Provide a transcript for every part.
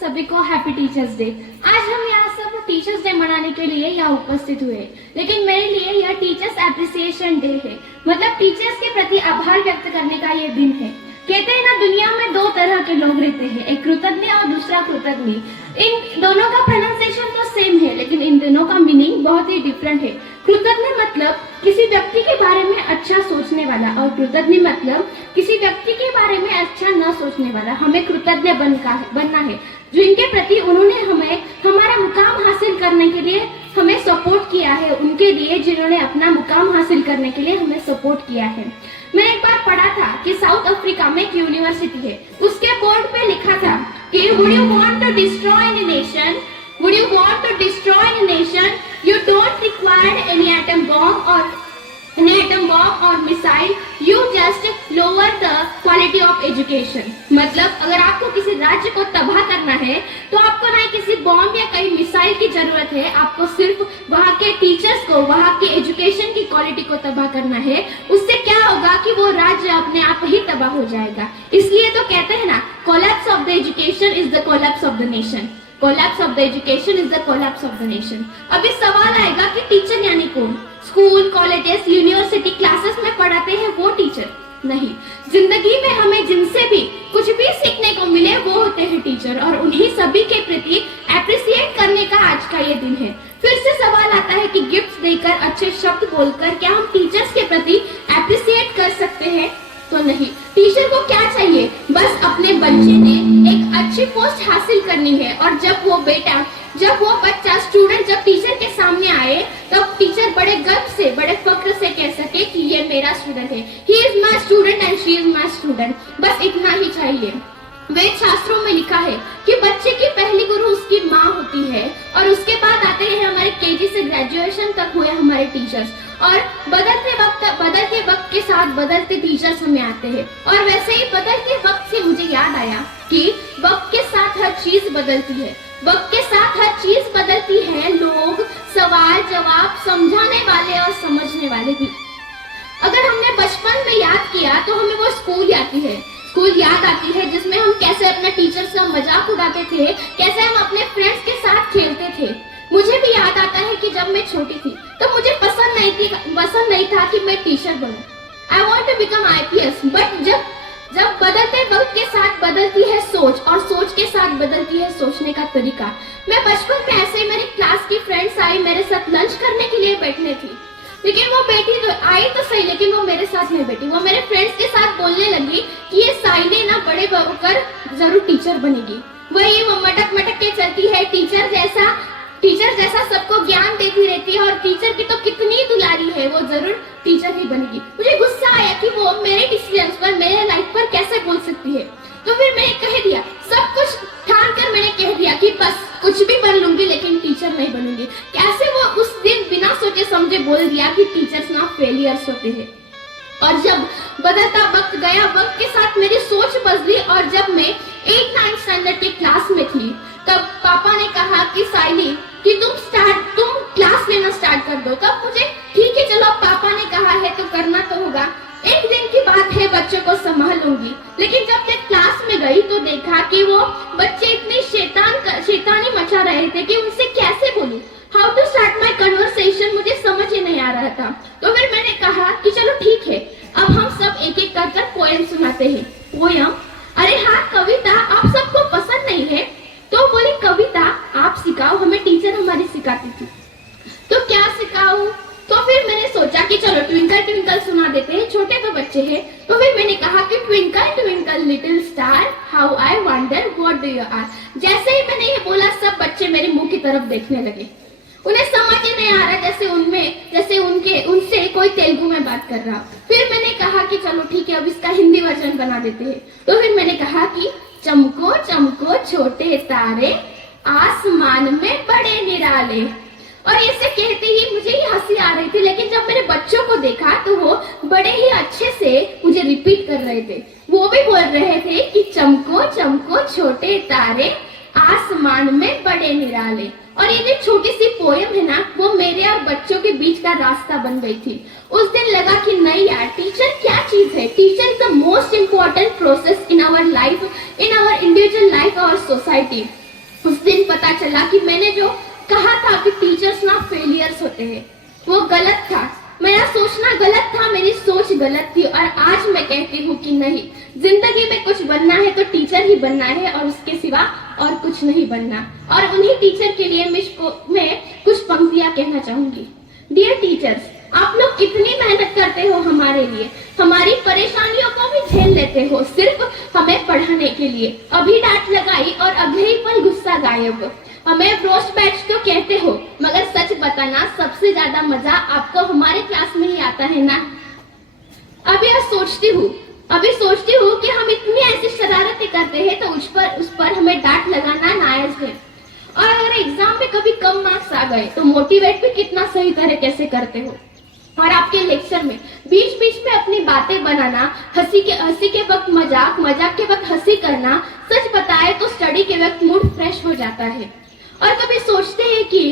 सभी को happy teachers day. आज हम यहाँ सब टीचर्स डे मनाने के लिए यहाँ उपस्थित हुए, लेकिन मेरे लिए यह टीचर्स एप्रिसिएशन डे है। मतलब टीचर्स के प्रति आभार व्यक्त करने का ये दिन है। कहते हैं ना, दुनिया में दो तरह के लोग रहते हैं, एक कृतज्ञ और दूसरा कृतज्ञ। इन दोनों का प्रोनाउंसिएशन तो सेम है, लेकिन इन दोनों का मीनिंग बहुत ही डिफरेंट है। कृतज्ञ मतलब किसी व्यक्ति के बारे में अच्छा सोचने वाला, और कृतज्ञ मतलब किसी व्यक्ति के बारे में अच्छा न सोचने वाला। हमें कृतज्ञ बनना है, जो इनके प्रति उन्होंने हमें हमारा मुकाम हासिल करने के लिए हमें सपोर्ट किया है, उनके लिए जिन्होंने अपना मुकाम हासिल करने के लिए हमें सपोर्ट किया है। मैंने एक बार पढ़ा था कि साउथ अफ्रीका में एक यूनिवर्सिटी है, उसके बोर्ड पे लिखा था कि would you want to destroy a nation? Would you want to destroy a nation? You don't require any atom bomb or missile. You just lower the quality of education. मतलब अगर आपको किसी राज्य को तबाह करना है तो आपको ना किसी बॉम्ब या कहीं मिसाइल की जरूरत है, आपको सिर्फ वहाँ के टीचर्स को, वहाँ के एजुकेशन की क्वालिटी को तबाह करना है। उससे क्या होगा कि वो राज्य अपने आप ही तबाह हो जाएगा। इसलिए तो कहते हैं ना, collapse of the education is the collapse of the nation. Collapse of the education is the collapse of the nation. अभी सवाल आएगा कि टीचर यानी कौन? स्कूल, कॉलेजेस, यूनिवर्सिटी, क्लासेस में पढ़ाते हैं वो टीचर नहीं। जिंदगी में हमें जिनसे भी कुछ भी सीखने को मिले वो होते हैं टीचर, और उन्हीं सभी के प्रति एप्रिसिएट करने का आज का ये दिन है। फिर से सवाल आता है कि गिफ्ट देकर, अच्छे शब्द बोलकर क्या हम टीचर्स के प्रति एप्रिसिएट कर सकते हैं? तो नहीं। टीचर को क्या चाहिए? बस अपने बच्चे ने एक अच्छी पोस्ट हासिल करनी है, और जब वो बच्चा स्टूडेंट जब टीचर के सामने आए तब टीचर बड़े गर्व से, बड़े फक्र से कह सके कि ये मेरा स्टूडेंट है, he is my student and she is my student. बस इतना ही चाहिए। वेद शास्त्रों में लिखा है कि बच्चे की पहली गुरु उसकी माँ होती है, और उसके बाद आते हैं हमारे केजी से ग्रेजुएशन तक हुए हमारे टीचर्स, और बदलते वक्त के साथ बदलते टीचर्स हमें आते हैं। और वैसे ही बदलते वक्त से मुझे याद आया कि वक्त के साथ हर चीज बदलती है। वक्त के साथ हर चीज बदलती है, लोग, सवाल जवाब, समझाने वाले और समझने वाले भी। अगर हमने बचपन में याद किया तो हमें वो स्कूल याद आती है जिसमें हम कैसे अपने टीचर से मजाक उड़ाते थे, कैसे हम अपने फ्रेंड्स के साथ खेलते थे। मुझे भी याद आता है कि जब मैं छोटी थी तो मुझे पसंद नहीं था कि मैं टीचर बनूं। I want to become IPS, but जब बदलते वक्त के साथ बदलती है सोच, और सोच के साथ बदलती है सोचने का तरीका। मैं बचपन में ऐसे ही, मेरी क्लास की फ्रेंड्स आई, मेरे साथ लंच करने के लिए बैठने थी, लेकिन वो बैठी तो आई तो सही, लेकिन वो मेरे साथ नहीं बैठी। वो मेरे फ्रेंड्स के साथ बोलने लगी कि ये साइने ना बड़े होकर जरूर टीचर बनेगी। वही वो मटक के चलती है, टीचर जैसा सबको ज्ञान देती रहती है, और टीचर की तो कितनी दुलारी है, वो जरूर टीचर ही बनेगी। मुझे गुस्सा आया कि वो मेरे डिसीजंस पर, मेरे लाइफ पर कैसे बोल सकती है। तो फिर मैंने कह दिया, सब कुछ ठान कर मैंने कह दिया कि बस कुछ भी बन लूंगी लेकिन टीचर नहीं बनूंगी। कैसे वो उस दिन बिना सोचे समझे बोल दिया कि टीचर्स ना फेलियर्स होते हैं। और जब बदलता वक्त गया, वक्त के साथ मेरी सोच बदली, और जब मैं 8-9 स्टैंडर्ड की क्लास में थी तब पापा ने कहा कि साइली कि तुम क्लास लेना स्टार्ट कर दो। तब मुझे ठीक है, चलो पापा ने कहा है तो करना तो होगा, एक दिन की बात है, बच्चों को संभाल लूंगी। लेकिन जब मैं क्लास में गई तो देखा कि वो बच्चे इतनी शैतानी मचा रहे थे कि उनसे कैसे बोलूं, how to start my conversation, मुझे समझ ही नहीं आ रहा था। तो फिर मैंने कहा कि चलो ठीक है, अब हम सब एक एक कर पोएम सुनाते हैं। पोएम? अरे हाँ, कविता आप सबको पसंद नहीं है तो बोली कविता आप सिखाओ, हमें टीचर हमारी सिखाती थी। तो क्या सिखाऊं? तो फिर मैंने सोचा कि चलो ट्विंकल ट्विंकल सुना देते हैं, छोटे तो बच्चे हैं। तो फिर मैंने कहा कि twinkle twinkle little star how I wonder what do you are. जैसे ही मैंने ये बोला, सब बच्चे मेरे मुंह की तरफ देखने लगे। उन्हें समझ ही नहीं आ रहा जैसे उनसे कोई तेलुगु में बात कर रहा। फिर मैंने कहा कि चलो ठीक है, अब इसका हिंदी वर्जन बना देते हैं। तो फिर मैंने कहा कि चमको चमको छोटे तारे, आसमान में बड़े निराले। और ऐसे कहते ही मुझे ही हंसी आ रही थी, लेकिन जब मैंने बच्चों को देखा तो वो बड़े ही अच्छे से मुझे रिपीट कर रहे थे। वो भी बोल रहे थे कि चमको चमको छोटे तारे, आसमान में बड़े निराले। और ये जो छोटी सी पोयम है ना, वो मेरे और बच्चों के बीच का रास्ता बन गई थी। उस दिन लगा कि नहीं यार, टीचर क्या चीज है। Teacher is the most important process in our life, in our individual life और सोसाइटी। दिन पता चला कि मैंने जो कहा था कि टीचर्स ना फेलियर्स होते हैं, वो गलत था। मेरा सोचना गलत था, मेरी सोच गलत थी। और आज मैं कहती हूँ कि नहीं, जिंदगी में कुछ बनना है तो टीचर ही बनना है और उसके सिवा और कुछ नहीं बनना। और उन्हीं टीचर के लिए मैं कुछ पंक्तियां कहना चाहूंगी। डियर टीचर्स, आप लोग कितनी मेहनत करते हो हमारे लिए, हमारी परेशानियों को भी झेल लेते हो सिर्फ हमें पढ़ाने के लिए। अभी डांट लगाई और अगले ही पल गुस्सा गायब। हमें रोस्ट बैच तो कहते हो, मगर सच बताना सबसे ज्यादा मजा आपको हमारे क्लास में ही आता है ना। अभी सोचती हूँ कि हम इतनी ऐसी शरारतें करते हैं तो उस पर हमें डांट लगाना नाजायज है। और अगर एग्जाम में कभी कम मार्क्स आ गए तो मोटिवेट भी कितना सही तरह कैसे करते हो। और आपके लेक्चर में बीच बीच में अपनी बातें बनाना, हंसी के वक्त मजाक, मजाक के वक्त हंसी करना, सच बताए तो स्टडी के वक्त मूड फ्रेश हो जाता है। और कभी सोचते हैं कि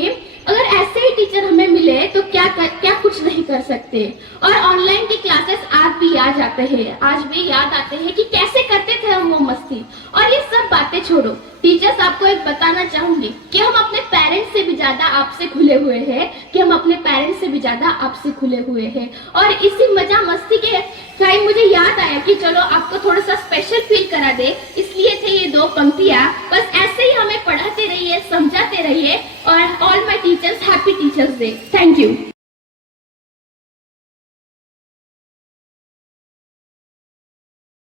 अगर ऐसे ही टीचर हमें मिले तो क्या कुछ नहीं कर सकते। और ऑनलाइन की क्लासेस आज भी याद आते हैं कि कैसे करते थे हम वो मस्ती। और ये सब बातें छोड़ो टीचर्स, आपको एक बताना चाहूंगी कि हम अपने पेरेंट्स से भी ज्यादा आपसे खुले हुए हैं। और इसी मजा मस्ती के टाइम मुझे याद आया कि चलो आपको थोड़ा सा स्पेशल फील करा दे, इसलिए थे ये 2 पंक्तियां। बस ऐसे ही हमें पढ़ाते रहिए, समझाते रहिए। और all my teachers, happy teachers day. Thank you.